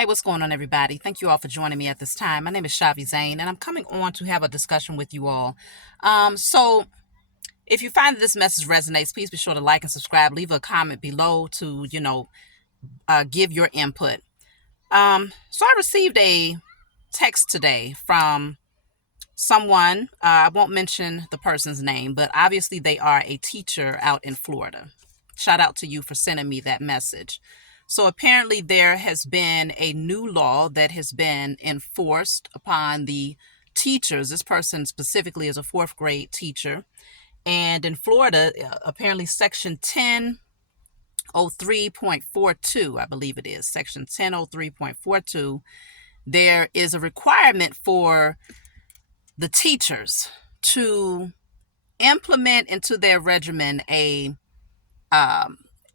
Hey, what's going on, everybody? Thank you all for joining me at this time. My name is Shavi Zane, and I'm coming on to have a discussion with you all. So, if you find that this message resonates, please be sure to like and subscribe. Leave a comment below to, give your input. So I received a text today from someone. I won't mention the person's name, but obviously they are a teacher out in Florida. Shout out to you for sending me that message. So apparently there has been a new law that has been enforced upon the teachers. This person specifically is a fourth grade teacher. And in Florida, apparently Section 1003.42, I believe it is, Section 1003.42, there is a requirement for the teachers to implement into their regimen a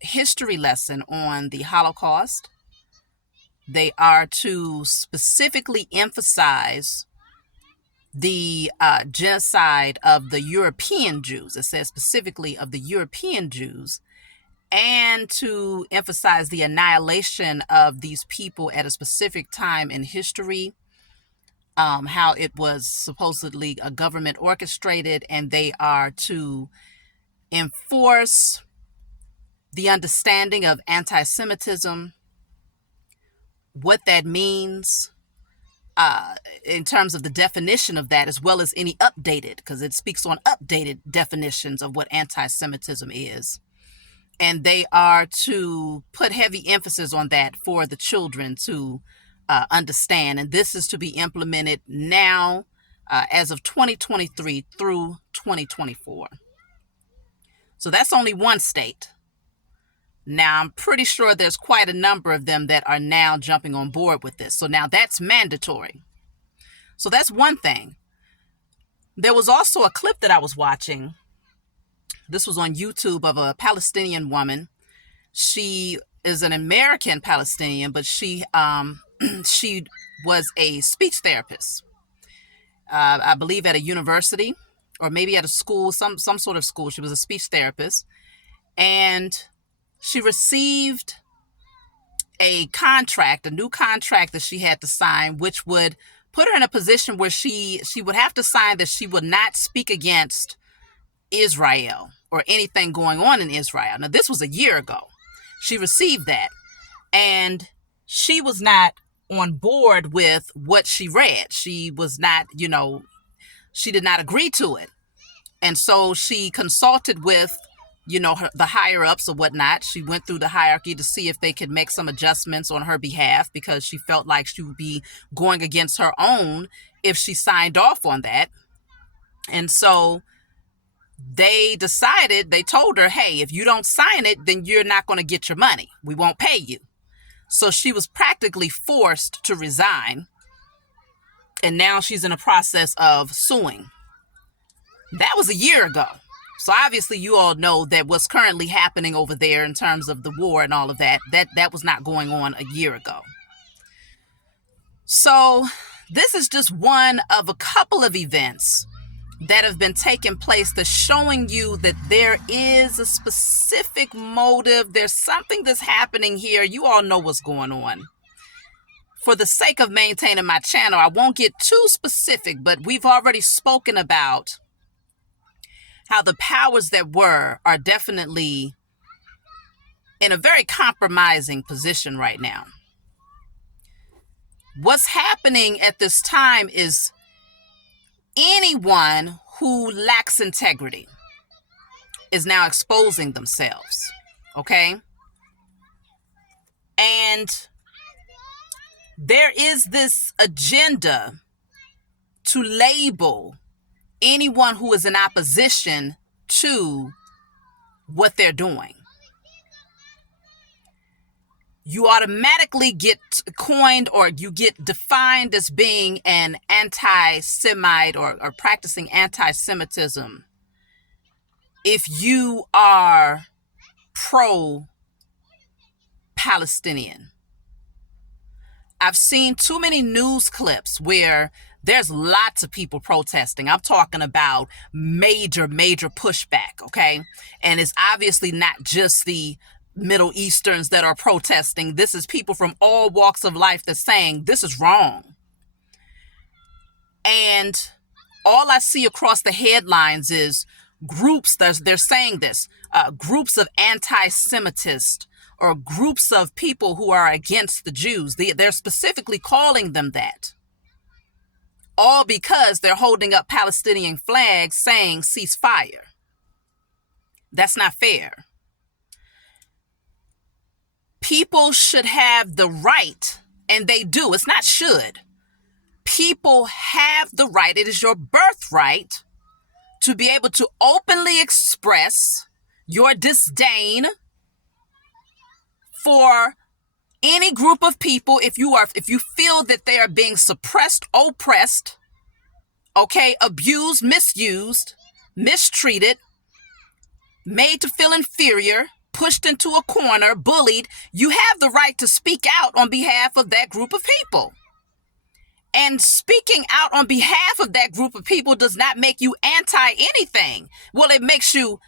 history lesson on the Holocaust. They are to specifically emphasize the genocide of the European Jews. It says specifically of the European Jews, and to emphasize the annihilation of these people at a specific time in history, how it was supposedly a government orchestrated, and they are to enforce the understanding of anti-Semitism, what that means in terms of the definition of that, as well as any updated, because it speaks on updated definitions of what anti-Semitism is. And they are to put heavy emphasis on that for the children to understand. And this is to be implemented now as of 2023 through 2024. So that's only one state. Now, I'm pretty sure there's quite a number of them that are now jumping on board with this. So now that's mandatory. So that's one thing. There was also a clip that I was watching. This was on YouTube, of a Palestinian woman. She is an American Palestinian, but she was a speech therapist. I believe at a university or maybe at a school, some sort of school. She was a speech therapist. And she received a new contract that she had to sign, which would put her in a position where she would have to sign that she would not speak against Israel or anything going on in Israel. Now, this was a year ago. She received that, and she was not on board with what she read. She was not, she did not agree to it. And so she consulted with the higher ups or whatnot. She went through the hierarchy to see if they could make some adjustments on her behalf, because she felt like she would be going against her own if she signed off on that. And so they told her, hey, if you don't sign it, then you're not going to get your money. We won't pay you. So she was practically forced to resign. And now she's in a process of suing. That was a year ago. So obviously you all know that what's currently happening over there in terms of the war and all of that was not going on a year ago. So this is just one of a couple of events that have been taking place that's showing you that there is a specific motive. There's something that's happening here. You all know what's going on. For the sake of maintaining my channel, I won't get too specific, but we've already spoken about how the powers that were are definitely in a very compromising position right now. What's happening at this time is anyone who lacks integrity is now exposing themselves, okay? And there is this agenda to label anyone who is in opposition to what they're doing. You automatically get coined, or you get defined as being an anti-Semite or practicing anti-Semitism if you are pro-Palestinian. I've seen too many news clips where there's lots of people protesting. I'm talking about major pushback, okay? And it's obviously not just the Middle Easterns that are protesting. This is people from all walks of life that's saying this is wrong. And all I see across the headlines is groups, they're saying this, groups of anti-Semitist or groups of people who are against the Jews. They're specifically calling them that. All because they're holding up Palestinian flags saying ceasefire. That's not fair. People should have the right, and they do. It's not should. People have the right, it is your birthright, to be able to openly express your disdain for any group of people if you feel that they are being suppressed, oppressed, okay, abused, misused, mistreated, made to feel inferior, pushed into a corner, bullied. You have the right to speak out on behalf of that group of people. And speaking out on behalf of that group of people does not make you anti anything. Well, it makes you,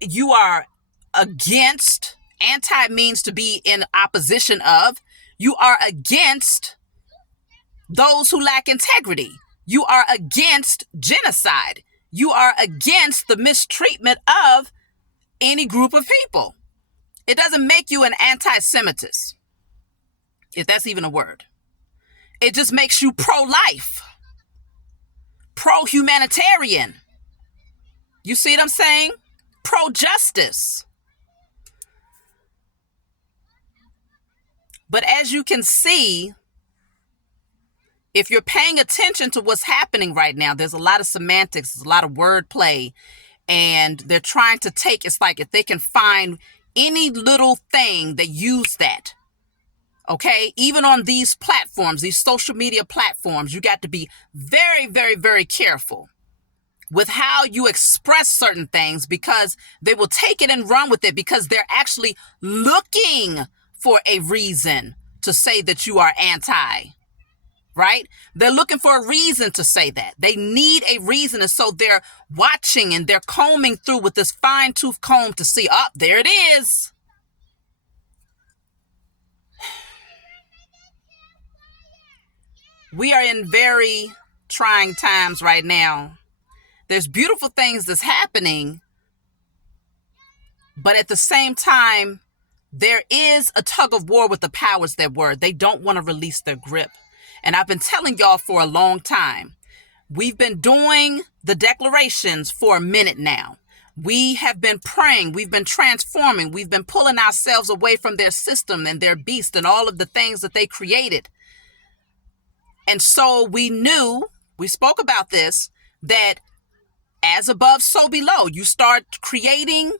you are against. Anti means to be in opposition of. You are against those who lack integrity. You are against genocide. You are against the mistreatment of any group of people. It doesn't make you an anti-Semitist, if that's even a word. It just makes you pro-life, pro-humanitarian. You see what I'm saying? Pro-justice. But as you can see, if you're paying attention to what's happening right now, there's a lot of semantics, there's a lot of wordplay, and they're trying to take, it's like if they can find any little thing, they use that. Okay, even on these platforms, these social media platforms, you got to be very, very, very careful with how you express certain things, because they will take it and run with it, because they're actually looking for a reason to say that you are anti, right? They're looking for a reason to say that. They need a reason. And so they're watching and they're combing through with this fine-tooth comb to see, oh, there it is. We are in very trying times right now. There's beautiful things that's happening, but at the same time, there is a tug of war with the powers that were. They don't want to release their grip. And I've been telling y'all for a long time, we've been doing the declarations for a minute now. We have been praying. We've been transforming. We've been pulling ourselves away from their system and their beast and all of the things that they created. And so we knew, we spoke about this, that as above, so below. You start creating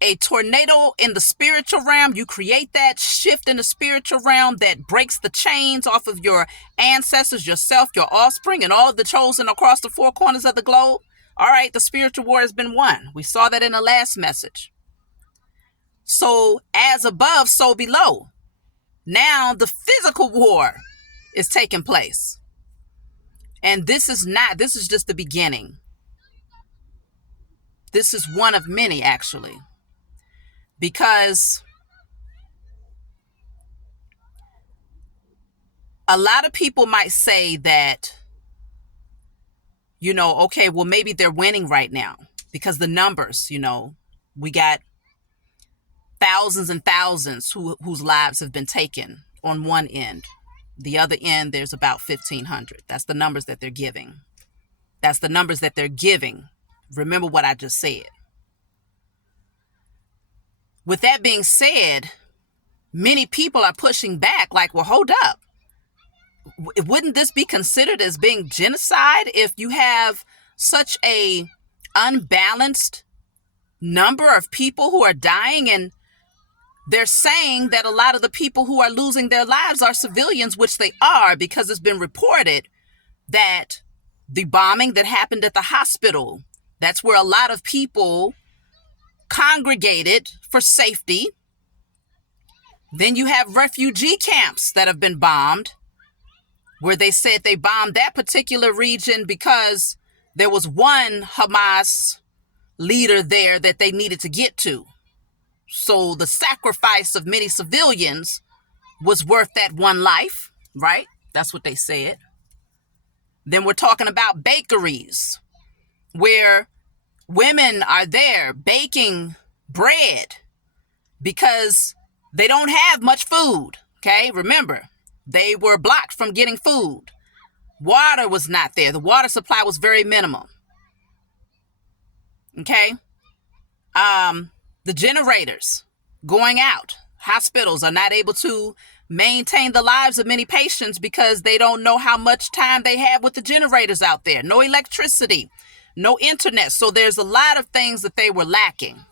a tornado in the spiritual realm. You create that shift in the spiritual realm that breaks the chains off of your ancestors, yourself, your offspring, and all of the chosen across the four corners of the globe. All right, the spiritual war has been won. We saw that in the last message. So as above, so below. Now the physical war is taking place. And this is just the beginning. This is one of many, actually. Because a lot of people might say that, okay, well, maybe they're winning right now because the numbers, we got thousands and thousands whose lives have been taken on one end. The other end, there's about 1,500. That's the numbers that they're giving. That's the numbers that they're giving. Remember what I just said. With that being said, many people are pushing back like, well, hold up. Wouldn't this be considered as being genocide if you have such a unbalanced number of people who are dying? And they're saying that a lot of the people who are losing their lives are civilians, which they are, because it's been reported that the bombing that happened at the hospital, that's where a lot of people congregated for safety. Then you have refugee camps that have been bombed, where they said they bombed that particular region because there was one Hamas leader there that they needed to get to. So the sacrifice of many civilians was worth that one life, right? That's what they said. Then we're talking about bakeries where women are there baking bread because they don't have much food. Okay, remember, they were blocked from getting food. Water was not there. The water supply was very minimal. Okay, the generators going out. Hospitals are not able to maintain the lives of many patients because they don't know how much time they have with the generators out there. No electricity, no internet. So there's a lot of things that they were lacking.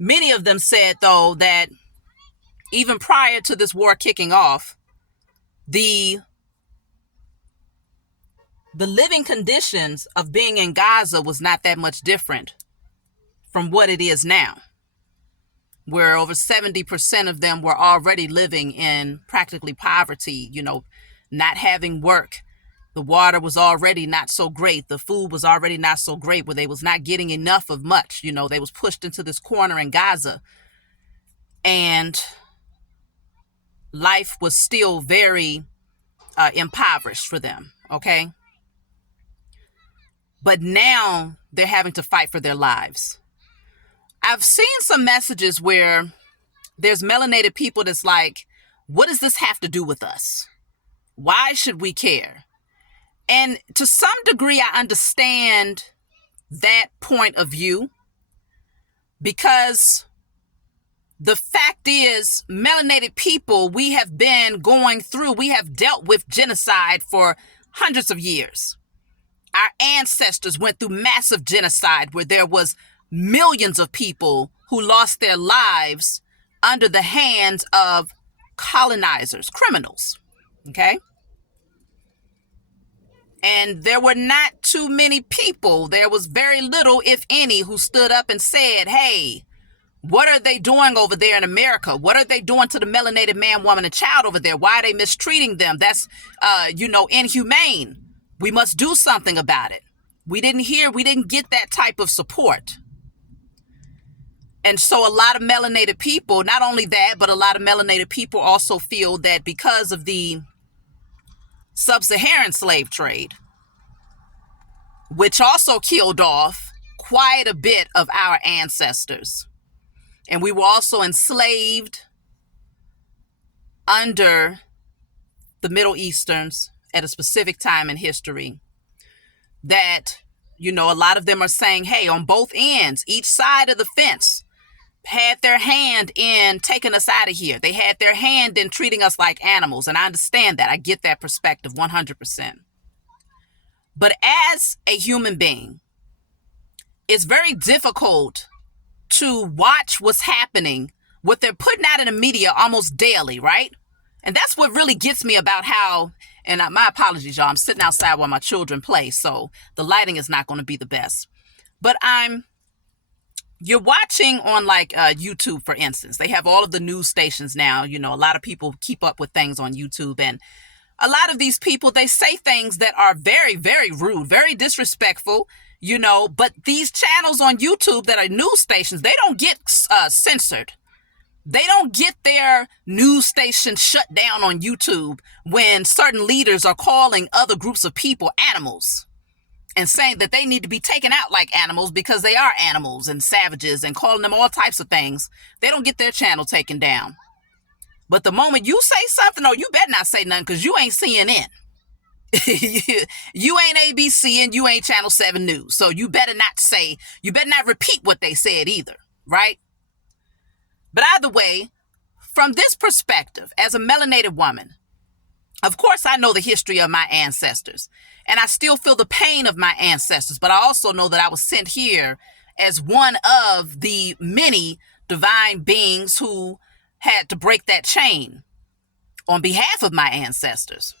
Many of them said, though, that even prior to this war kicking off, the living conditions of being in Gaza was not that much different from what it is now, where over 70% of them were already living in practically poverty, not having work. The water was already not so great. The food was already not so great, where they was not getting enough of much. They was pushed into this corner in Gaza, and life was still very impoverished for them, okay? But now they're having to fight for their lives. I've seen some messages where there's melanated people that's like, what does this have to do with us? Why should we care? And to some degree, I understand that point of view, because the fact is, melanated people, we have dealt with genocide for hundreds of years. Our ancestors went through massive genocide where there was millions of people who lost their lives under the hands of colonizers, criminals, okay? And there were not too many people, there was very little, if any, who stood up and said, hey, what are they doing over there in America? What are they doing to the melanated man, woman, and child over there? Why are they mistreating them? That's, inhumane. We must do something about it. We didn't get that type of support. And so a lot of melanated people, not only that, but a lot of melanated people also feel that because of the sub-Saharan slave trade, which also killed off quite a bit of our ancestors, and we were also enslaved under the Middle Easterns at a specific time in history, that, a lot of them are saying, hey, on both ends, each side of the fence had their hand in taking us out of here. They had their hand in treating us like animals. And I understand that. I get that perspective 100%. But as a human being, it's very difficult to watch what's happening, what they're putting out in the media almost daily, right? And that's what really gets me about how, and my apologies, y'all, I'm sitting outside while my children play, so the lighting is not going to be the best. But you're watching on YouTube, for instance. They have all of the news stations now. A lot of people keep up with things on YouTube, and a lot of these people, they say things that are very, very rude, very disrespectful, but these channels on YouTube that are news stations, they don't get censored. They don't get their news station shut down on YouTube when certain leaders are calling other groups of people animals and saying that they need to be taken out like animals because they are animals and savages, and calling them all types of things. They don't get their channel taken down. But the moment you say something, you better not say nothing, because you ain't CNN. You ain't ABC and you ain't Channel 7 News. So you better not repeat what they said either, right? But either way, from this perspective, as a melanated woman, of course I know the history of my ancestors, and I still feel the pain of my ancestors, but I also know that I was sent here as one of the many divine beings who had to break that chain on behalf of my ancestors.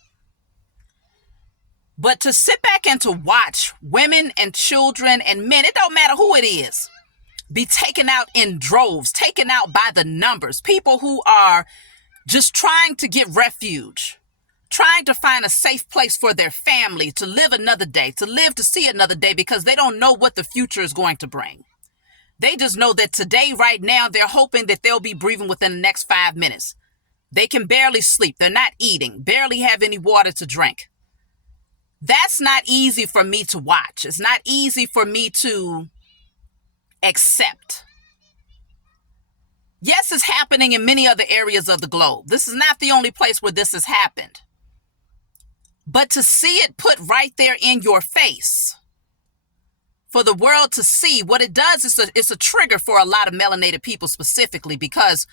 But to sit back and to watch women and children and men, it don't matter who it is, be taken out in droves, taken out by the numbers, people who are just trying to get refuge, trying to find a safe place for their family, to live another day, to live to see another day, because they don't know what the future is going to bring. They just know that today, right now, they're hoping that they'll be breathing within the next 5 minutes. They can barely sleep. They're not eating, barely have any water to drink. That's not easy for me to watch. It's not easy for me to accept. Yes, it's happening in many other areas of the globe. This is not the only place where this has happened. But to see it put right there in your face, for the world to see, what it does is it's a trigger for a lot of melanated people specifically, because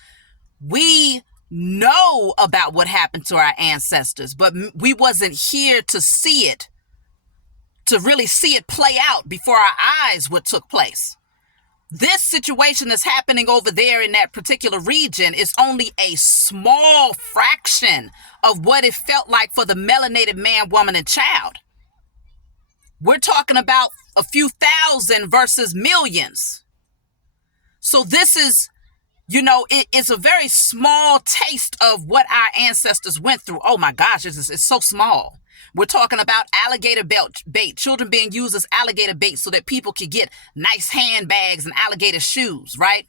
we know about what happened to our ancestors, but we wasn't here to see it, to really see it play out before our eyes what took place. This situation that's happening over there in that particular region is only a small fraction of what it felt like for the melanated man, woman, and child. We're talking about a few thousand versus millions. So this is, it's a very small taste of what our ancestors went through. Oh my gosh, it's so small. We're talking about alligator bait, children being used as alligator bait so that people could get nice handbags and alligator shoes, right?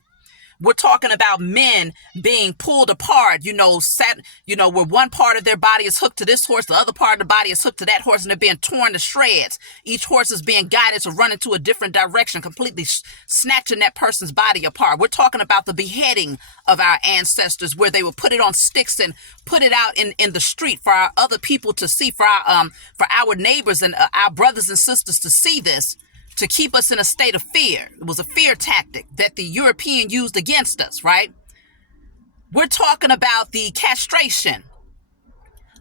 We're talking about men being pulled apart, where one part of their body is hooked to this horse, the other part of the body is hooked to that horse, and they're being torn to shreds. Each horse is being guided to run into a different direction, completely snatching that person's body apart. We're talking about the beheading of our ancestors, where they would put it on sticks and put it out in the street for our other people to see, for our neighbors and our brothers and sisters to see this, to keep us in a state of fear. It was a fear tactic that the European used against us, right? We're talking about the castration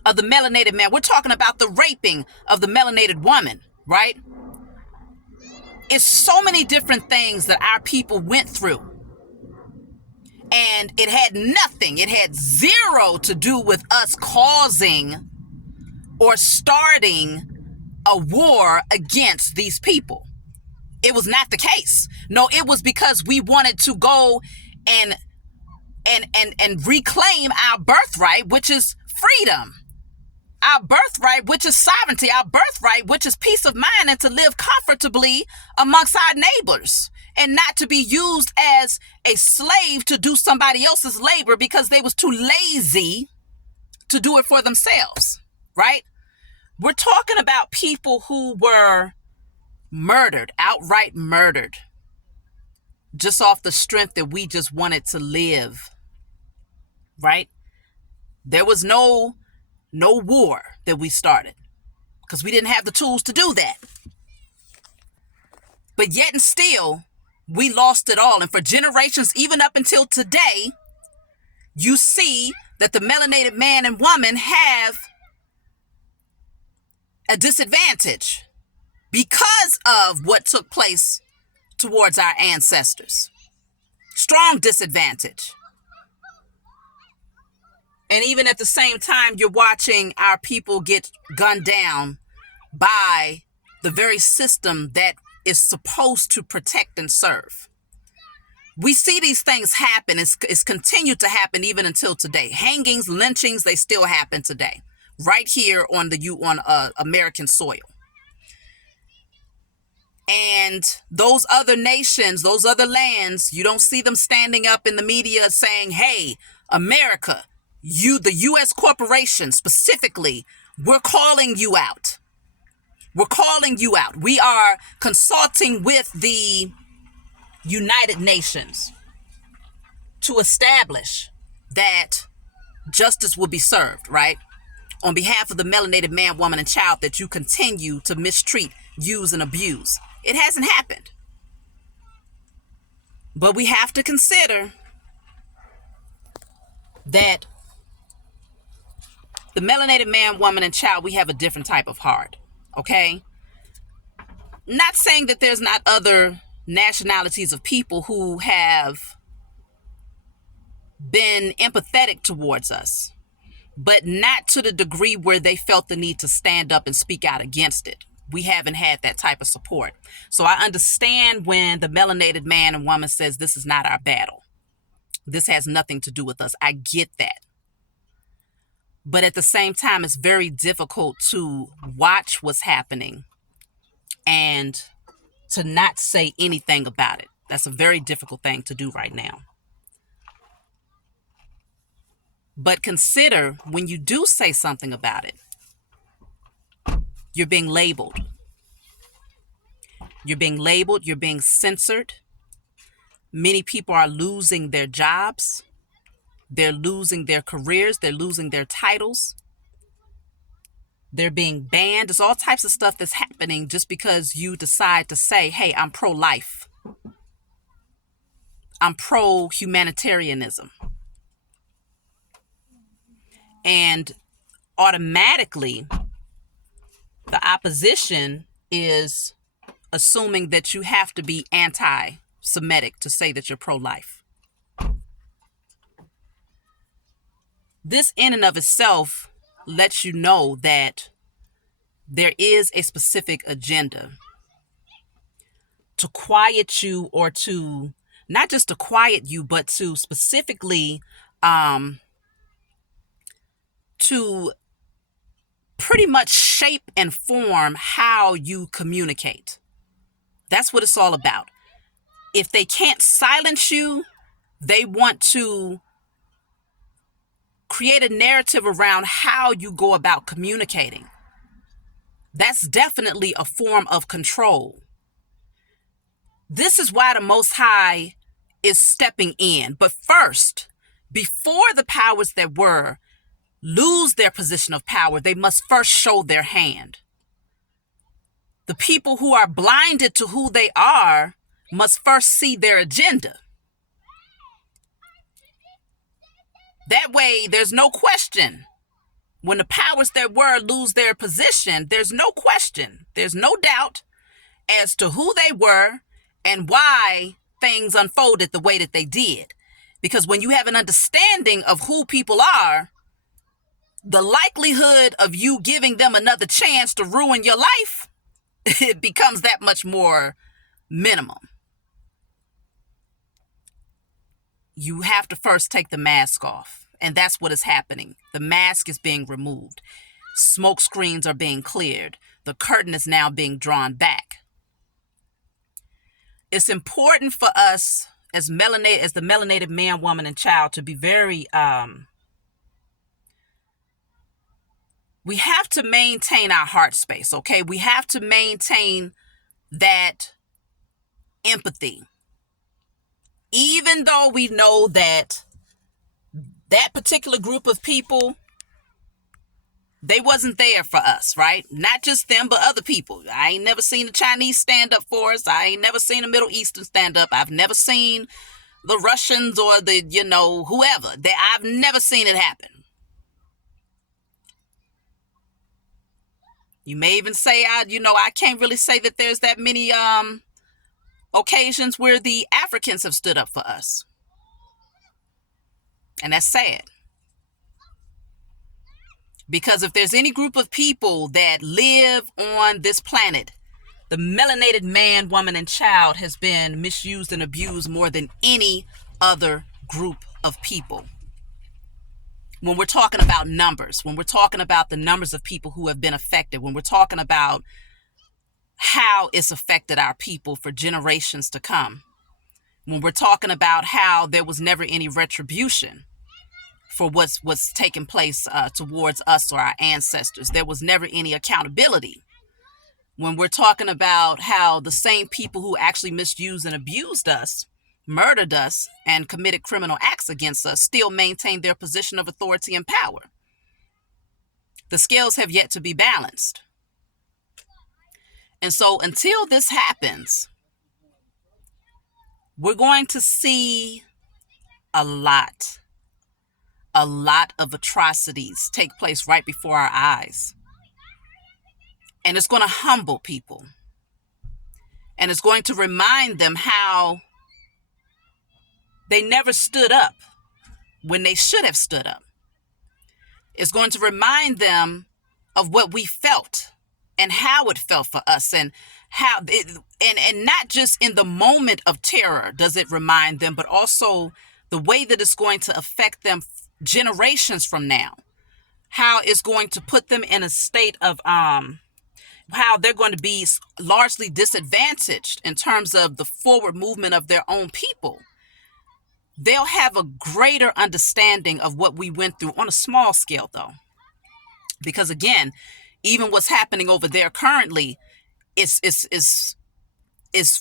of the melanated man. We're talking about the raping of the melanated woman, right? It's so many different things that our people went through. And it had zero to do with us causing or starting a war against these people. It was not the case. No, it was because we wanted to go and reclaim our birthright, which is freedom. Our birthright, which is sovereignty. Our birthright, which is peace of mind, and to live comfortably amongst our neighbors, and not to be used as a slave to do somebody else's labor because they was too lazy to do it for themselves, right? We're talking about people who were murdered, outright murdered, just off the strength that we just wanted to live, right? There was no war that we started because we didn't have the tools to do that. But yet and still, we lost it all. And for generations, even up until today, you see that the melanated man and woman have a disadvantage because of what took place towards our ancestors. Strong disadvantage. And even at the same time, you're watching our people get gunned down by the very system that is supposed to protect and serve. We see these things happen. It's continued to happen even until today. Hangings, lynchings, they still happen today, right here on American soil. And those other nations, those other lands, you don't see them standing up in the media saying, hey, America, the U.S. corporation specifically, we're calling you out. We're calling you out. We are consulting with the United Nations to establish that justice will be served, right? On behalf of the melanated man, woman, and child that you continue to mistreat, use, and abuse. It hasn't happened. But we have to consider that the melanated man, woman, and child, we have a different type of heart, okay? Not saying that there's not other nationalities of people who have been empathetic towards us, but not to the degree where they felt the need to stand up and speak out against it. We haven't had that type of support. So I understand when the melanated man and woman says this is not our battle. This has nothing to do with us. I get that. But at the same time, it's very difficult to watch what's happening and to not say anything about it. That's a very difficult thing to do right now. But consider when you do say something about it, you're being labeled. You're being labeled, you're being censored. Many people are losing their jobs. They're losing their careers. They're losing their titles. They're being banned. There's all types of stuff that's happening just because you decide to say, hey, I'm pro-life. I'm pro-humanitarianism. And automatically, the opposition is assuming that you have to be anti-Semitic to say that you're pro-life. This in and of itself lets you know that there is a specific agenda to quiet you, or to not just to quiet you, but to specifically to pretty much shape and form how you communicate. That's what it's all about. If they can't silence you, they want to create a narrative around how you go about communicating. That's definitely a form of control. This is why the Most High is stepping in. But first, before the powers that were lose their position of power, they must first show their hand. The people who are blinded to who they are must first see their agenda. That way, there's no question. When the powers that were lose their position, there's no question. There's no doubt as to who they were and why things unfolded the way that they did. Because when you have an understanding of who people are, the likelihood of you giving them another chance to ruin your life, it becomes that much more minimum. You have to first take the mask off. And that's what is happening. The mask is being removed. Smoke screens are being cleared. The curtain is now being drawn back. It's important for us as the melanated man, woman, and child to be very, we have to maintain our heart space, okay? We have to maintain that empathy. Even though we know that that particular group of people, they wasn't there for us, right? Not just them, but other people. I ain't never seen the Chinese stand up for us. I ain't never seen the Middle Eastern stand up. I've never seen the Russians or the, whoever. I've never seen it happen. You may even say, I can't really say that there's that many occasions where the Africans have stood up for us. And that's sad. Because if there's any group of people that live on this planet, the melanated man, woman, and child has been misused and abused more than any other group of people. When we're talking about numbers, when we're talking about the numbers of people who have been affected, when we're talking about how it's affected our people for generations to come, when we're talking about how there was never any retribution for what's taking place towards us or our ancestors. There was never any accountability. When we're talking about how the same people who actually misused and abused us, murdered us, and committed criminal acts against us still maintain their position of authority and power. The scales have yet to be balanced. And so until this happens, we're going to see a lot of atrocities take place right before our eyes. And it's going to humble people. And it's going to remind them how they never stood up when they should have stood up. It's going to remind them of what we felt and how it felt for us, and how it, and not just in the moment of terror does it remind them, but also the way that it's going to affect them generations from now, how it's going to put them in a state of how they're going to be largely disadvantaged in terms of the forward movement of their own people. They'll have a greater understanding of what we went through on a small scale, though. Because again, even what's happening over there currently is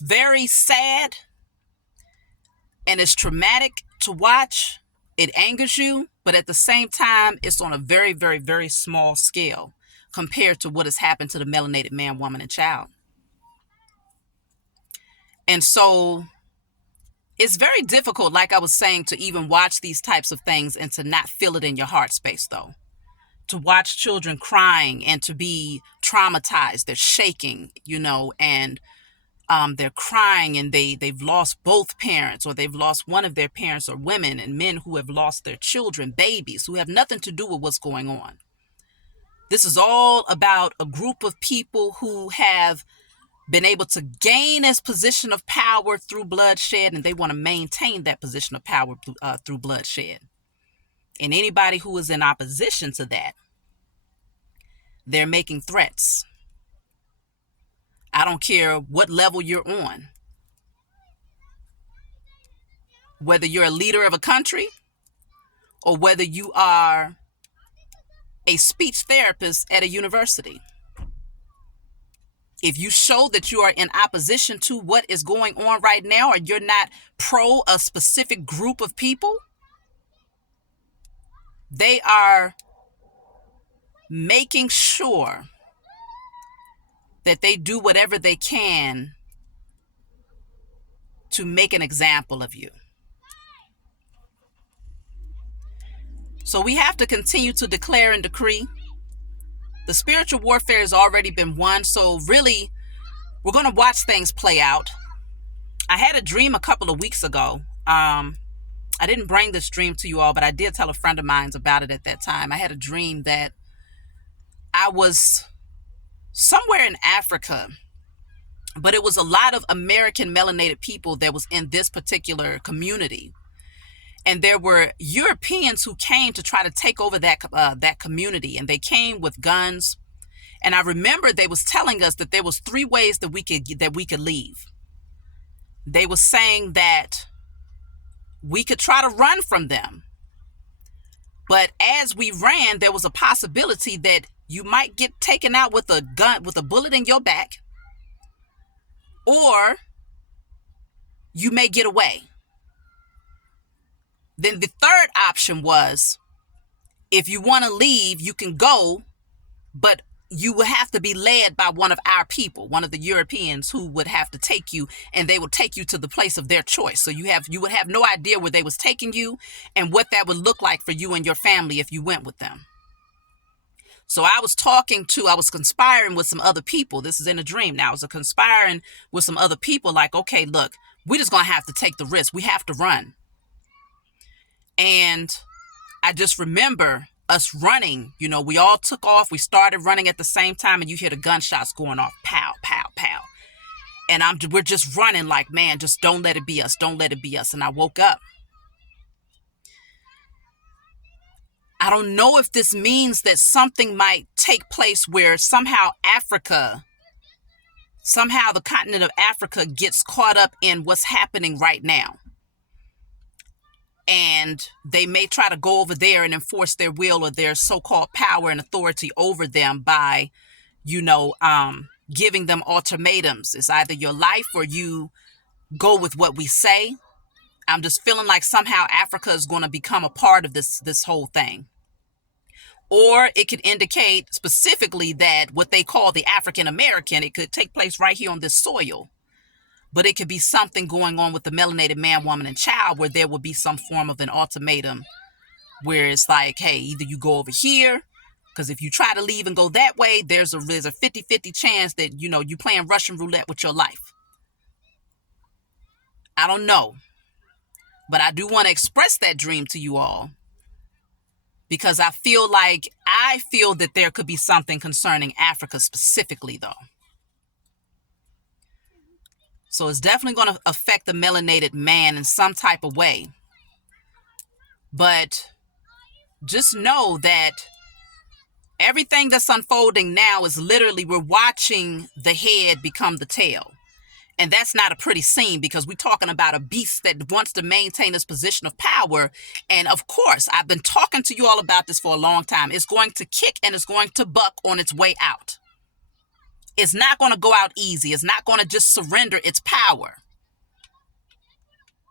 very sad and it's traumatic to watch. It angers you, but at the same time, it's on a very, very, very small scale compared to what has happened to the melanated man, woman, and child. And so it's very difficult, like I was saying, to even watch these types of things and to not feel it in your heart space, though. To watch children crying and to be traumatized, they're shaking, and they're crying and they've lost both parents, or they've lost one of their parents, or women and men who have lost their children, babies who have nothing to do with what's going on. This is all about a group of people who have been able to gain this position of power through bloodshed, and they want to maintain that position of power through bloodshed. And anybody who is in opposition to that, they're making threats. I don't care what level you're on. Whether you're a leader of a country or whether you are a speech therapist at a university. If you show that you are in opposition to what is going on right now, or you're not pro a specific group of people, they are making sure that they do whatever they can to make an example of you. So we have to continue to declare and decree. The spiritual warfare has already been won, so really, we're going to watch things play out. I had a dream a couple of weeks ago. I didn't bring this dream to you all, but I did tell a friend of mine about it at that time. I had a dream that I was somewhere in Africa, but it was a lot of American melanated people that was in this particular community. And there were Europeans who came to try to take over that community, and they came with guns. And I remember they was telling us that there was 3 ways that we could leave. They were saying that we could try to run from them, but as we ran, there was a possibility that you might get taken out with a gun, with a bullet in your back, or you may get away. Then the third option was, if you want to leave, you can go, but you will have to be led by one of our people, one of the Europeans, who would have to take you, and they would take you to the place of their choice. So you would have no idea where they was taking you and what that would look like for you and your family if you went with them. So I was conspiring with some other people. This is in a dream now. I was conspiring with some other people, like, okay, look, we're just going to have to take the risk. We have to run. And I just remember us running. We all took off. We started running at the same time, and you hear the gunshots going off. Pow, pow, pow. And we're just running like, man, just don't let it be us. Don't let it be us. And I woke up. I don't know if this means that something might take place where somehow the continent of Africa gets caught up in what's happening right now. And they may try to go over there and enforce their will or their so-called power and authority over them by, giving them ultimatums. It's either your life or you go with what we say. I'm just feeling like somehow Africa is going to become a part of this whole thing. Or it could indicate specifically that what they call the African American, it could take place right here on this soil. But it could be something going on with the melanated man, woman, and child, where there would be some form of an ultimatum where it's like, hey, either you go over here, because if you try to leave and go that way, there's a 50-50 chance that, you playing Russian roulette with your life. I don't know. But I do want to express that dream to you all, because I feel that there could be something concerning Africa specifically, though. So it's definitely going to affect the melanated man in some type of way. But just know that Everything that's unfolding now is literally we're watching the head become the tail. And that's not a pretty scene, because we're talking about a beast that wants to maintain its position of power. And of course, I've been talking to you all about this for a long time. It's going to kick and it's going to buck on its way out. It's not going to go out easy. It's not going to just surrender its power.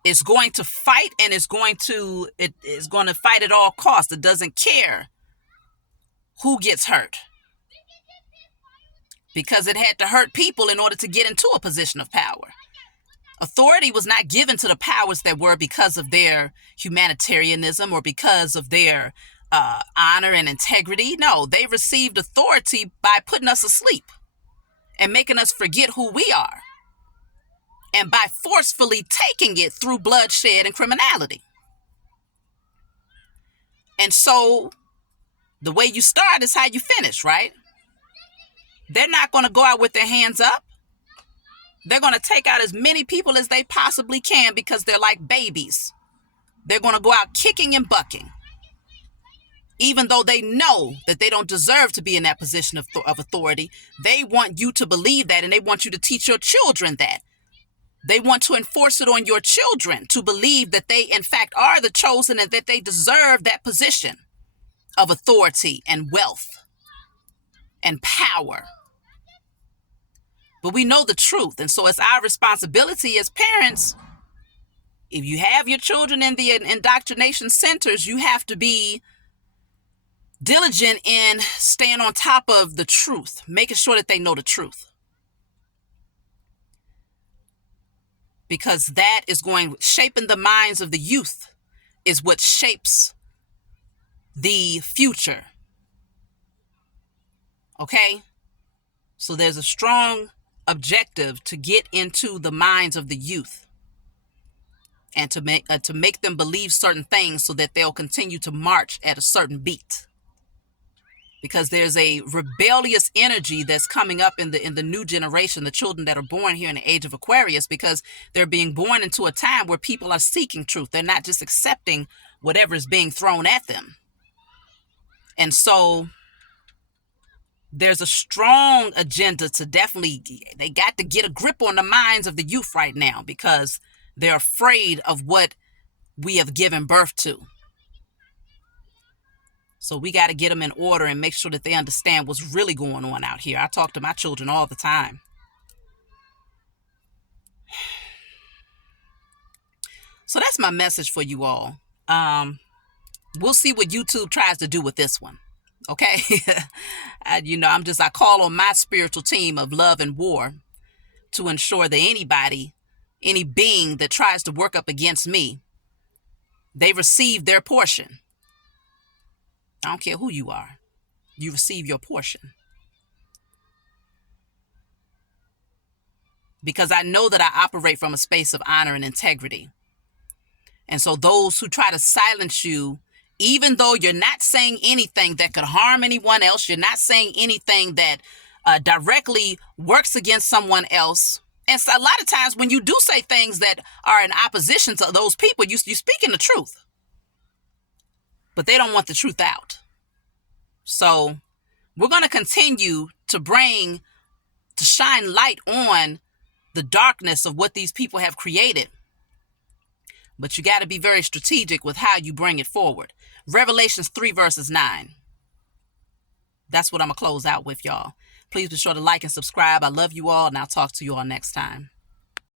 It's going to fight, and it's going to fight at all costs. It doesn't care who gets hurt, because it had to hurt people in order to get into a position of power. Authority was not given to the powers that were because of their humanitarianism or because of their honor and integrity. No, they received authority by putting us asleep and making us forget who we are, and by forcefully taking it through bloodshed and criminality. And so the way you start is how you finish, right? They're not going to go out with their hands up. They're going to take out as many people as they possibly can, because they're like babies. They're going to go out kicking and bucking, even though they know that they don't deserve to be in that position of authority. They want you to believe that, and they want you to teach your children that. They want to enforce it on your children to believe that they, in fact, are the chosen and that they deserve that position of authority and wealth and power. But we know the truth. And so it's our responsibility as parents. If you have your children in the indoctrination centers, you have to be diligent in staying on top of the truth, making sure that they know the truth. Because that is shaping the minds of the youth is what shapes the future. Okay? So there's a strong objective to get into the minds of the youth and to make them believe certain things so that they'll continue to march at a certain beat. Because there's a rebellious energy that's coming up in the new generation, the children that are born here in the age of Aquarius, because they're being born into a time where people are seeking truth. They're not just accepting whatever is being thrown at them. And so there's a strong agenda to they got to get a grip on the minds of the youth right now, because they're afraid of what we have given birth to. So we got to get them in order and make sure that they understand what's really going on out here. I talk to my children all the time. So that's my message for you all. We'll see what YouTube tries to do with this one. Okay. I call on my spiritual team of love and war to ensure that any being that tries to work up against me, they receive their portion. I don't care who you are. You receive your portion. Because I know that I operate from a space of honor and integrity. And so those who try to silence you, even though you're not saying anything that could harm anyone else, you're not saying anything that directly works against someone else. And so a lot of times when you do say things that are in opposition to those people, you're speaking the truth. But they don't want the truth out. So we're going to continue to shine light on the darkness of what these people have created. But you got to be very strategic with how you bring it forward. Revelations 3 verses 9. That's what I'm going to close out with, y'all. Please be sure to like and subscribe. I love you all, and I'll talk to you all next time.